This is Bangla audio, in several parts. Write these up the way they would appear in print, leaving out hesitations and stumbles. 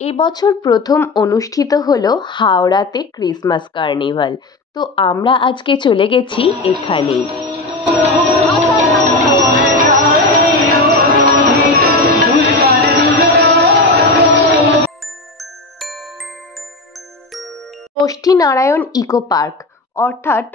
এবছর প্রথম অনুষ্ঠিত হলো হাওড়াতে ক্রিসমাস কার্নিভাল। তো আমরা আজকে চলে গেছি এখানেই। ষষ্ঠীনারায়ণ ইকো পার্ক অর্থাৎ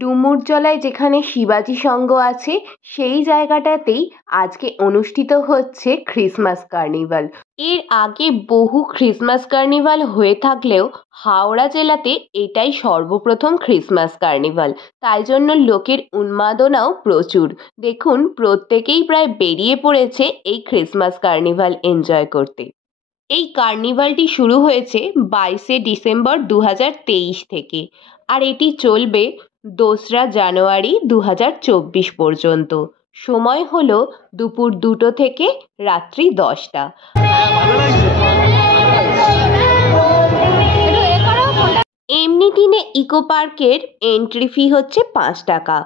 ডুমুরজলায় যেখানে শিবাজি সংঘ আছে সেই জায়গাটাতেই আজকে অনুষ্ঠিত হচ্ছে ক্রিসমাস কার্নিভাল। এর আগে বহু ক্রিসমাস কার্নিভাল হয়ে থাকলেও হাওড়া জেলাতে এটাই সর্বপ্রথম ক্রিসমাস কার্নিভাল, তাই জন্য লোকের উন্মাদনাও প্রচুর। দেখুন, প্রত্যেকেই প্রায় বেরিয়ে পড়েছে এই ক্রিসমাস কার্নিভাল এনজয় করতে। এই কার্নিভালটি শুরু হয়েছে 22শে ডিসেম্বর 2023 থেকে, আর এটি চলবে 2রা জানুয়ারি 2024 পর্যন্ত। সময় হলো দুপুর 2টো থেকে রাত্রি 10টা। এমনি দিনে ইকো পার্কের এন্ট্রি ফি হচ্ছে 5 টাকা,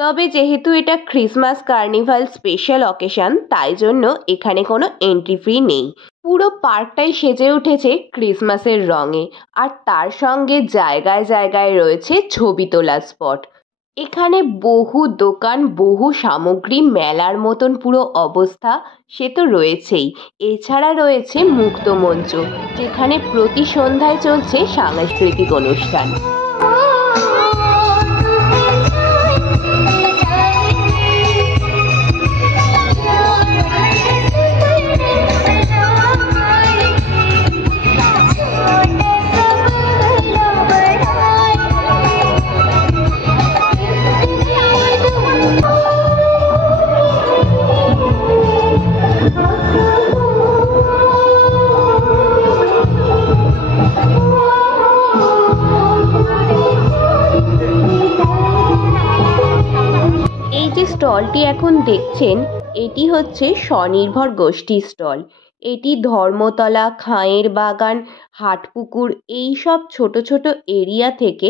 তবে যেহেতু এটা ক্রিসমাস কার্নিভাল স্পেশাল অকেশন, তাই জন্য এখানে কোনো এন্ট্রি ফি নেই। পুরো পার্কটাই সেজে উঠেছে ক্রিসমাসের রঙে, আর তার সঙ্গে জায়গায় জায়গায় রয়েছে ছবি তোলার স্পট। এখানে বহু দোকান, বহু সামগ্রী, মেলার মতন পুরো অবস্থা সে তো রয়েছেই। এছাড়া রয়েছে মুক্ত মঞ্চ, যেখানে প্রতি সন্ধ্যায় চলছে সাংস্কৃতিক অনুষ্ঠান। স্টলটি এখন দেখছেন, এটি হচ্ছে স্বনির্ভর গোষ্ঠী স্টল। এটি ধর্মতলা, খাঁয়ের বাগান, হাটপুকুর এইসব ছোট ছোট এরিয়া থেকে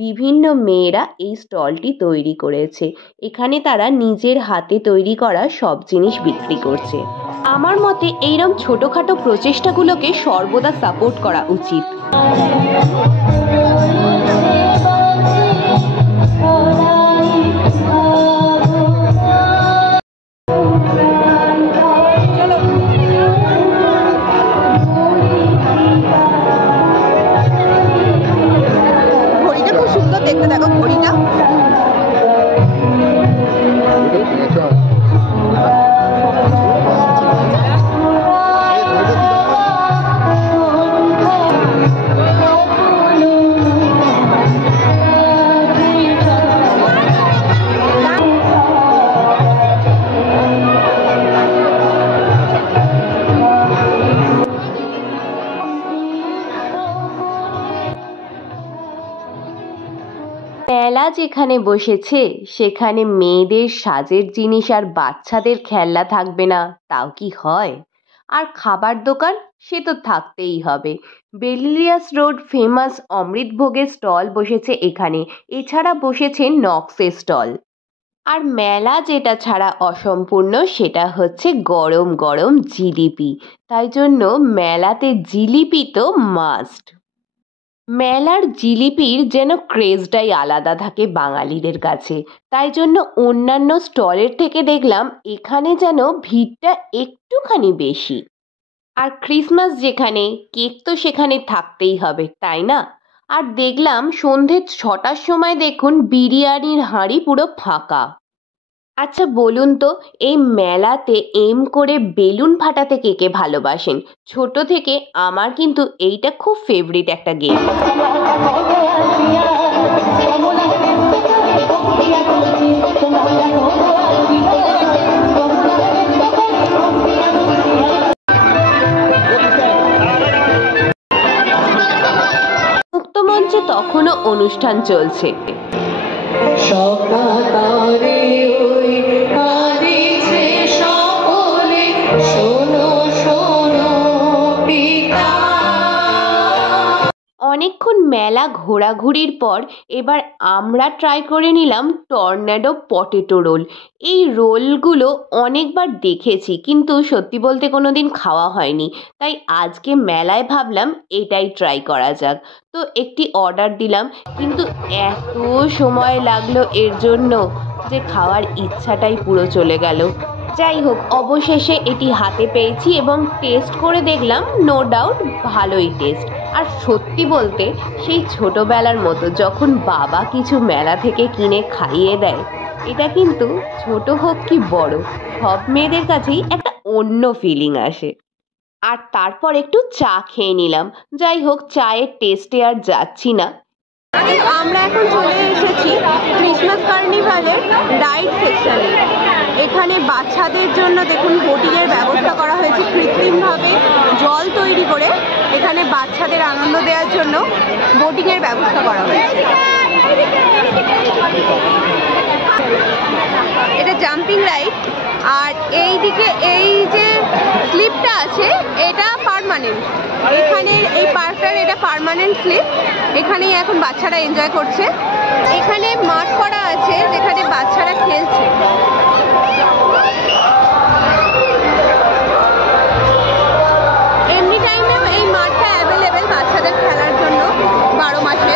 বিভিন্ন মেয়েরা এই স্টলটি তৈরি করেছে। এখানে তারা নিজের হাতে তৈরি করা সব জিনিস বিক্রি করছে। আমার মতে এইরকম ছোটোখাটো প্রচেষ্টাগুলোকে সর্বদা সাপোর্ট করা উচিত। দেখতে দেখো ঘড়িটা। মেলা যেখানে বসেছে সেখানে মেয়েদের সাজের জিনিস আর বাচ্চাদের খেলনা থাকবে না, তাও কি হয়? আর খাবার দোকান সে তো থাকতেই হবে। বেলিলিয়াস রোড ফেমাস অমৃতভোগের স্টল বসেছে এখানে, এছাড়া বসেছে নক্সের স্টল। আর মেলা যেটা ছাড়া অসম্পূর্ণ সেটা হচ্ছে গরম গরম জিলিপি, তাই জন্য মেলাতে জিলিপি তো মাস্ট। মেলার জিলিপির যেন ক্রেজটাই আলাদা থাকে বাঙালিদের কাছে, তাই জন্য অন্যান্য স্টলের থেকে দেখলাম এখানে যেন ভিড়টা একটুখানি বেশি। আর ক্রিসমাস যেখানে, কেক তো সেখানে থাকতেই হবে, তাই না? আর দেখলাম সন্ধে 6টার সময় দেখুন বিরিয়ানির হাঁড়ি পুরো ফাঁকা। আচ্ছা বলুন তো, এই মেলাতে এম করে বেলুন ফাটাতে কে কে ভালোবাসেন? ছোট থেকে আমার কিন্তু এইটা খুব ফেভারিট একটা গেম। মুক্তমঞ্চে তখনও অনুষ্ঠান চলছে। অনেকক্ষণ মেলা ঘোরাঘুরির পর এবার আমরা ট্রাই করে নিলাম টর্নেডো পটেটো রোল। এই রোলগুলো অনেকবার দেখেছি কিন্তু সত্যি বলতে কোনো দিন খাওয়া হয়নি, তাই আজকে মেলায় ভাবলাম এটাই ট্রাই করা যাক। তো একটি অর্ডার দিলাম, কিন্তু এত সময় লাগলো এর জন্য যে খাওয়ার ইচ্ছাটাই পুরো চলে গেল। যাই হোক, অবশেষে এটি হাতে পেয়েছি এবং টেস্ট করে দেখলাম, নো ডাউট ভালোই টেস্ট। আর সত্যি বলতে সেই ছোটবেলার মতো যখন বাবা কিছু মেলা থেকে কিনে খাইয়ে দেয়, এটা কিন্তু ছোট হোক কি বড়, সব মেয়েদের কাছেই একটা অন্য ফিলিং আসে। আর তারপর একটু চা খেয়ে নিলাম। যাই হোক, চায়ের টেস্টে আর যাচ্ছি না। আমরা এখন চলে এসেছি ক্রিসমাস কার্নিভালের রাইড সেকশনে। এখানে বাচ্চাদের জন্য দেখুন বোটিংয়ের ব্যবস্থা করা হয়েছে কৃত্রিমভাবে, জল তৈরি করে এখানে বাচ্চাদের আনন্দ দেওয়ার জন্য বোটিংয়ের ব্যবস্থা করা হয়েছে। এটা জাম্পিং রাইড। আর এই দিকে এই যে স্লিপটা আছে এটা পার্মানেন্ট, এখানে এই পার্কটার এটা পার্মানেন্ট স্লিপ, এখানেই এখন বাচ্চারা এনজয় করছে। এখানে মাঠ করা আছে যেখানে বাচ্চারা খেলছে। এমনি টাইমেও এই মাঠটা অ্যাভেলেবেল বাচ্চাদের খেলার জন্য 12 মাসে।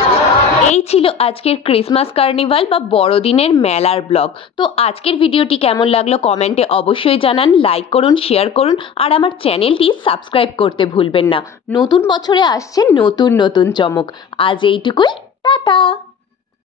এই ছিল আজকের ক্রিসমাস কার্নিভাল বা বড়দিনের মেলার ব্লগ। তো আজকের ভিডিওটি কেমন লাগলো কমেন্টে অবশ্যই জানান, লাইক করুন, শেয়ার করুন, আর আমার চ্যানেলটি সাবস্ক্রাইব করতে ভুলবেন না। নতুন বছরে আসছে নতুন নতুন চমক। আজ এইটুকুই, টাটা।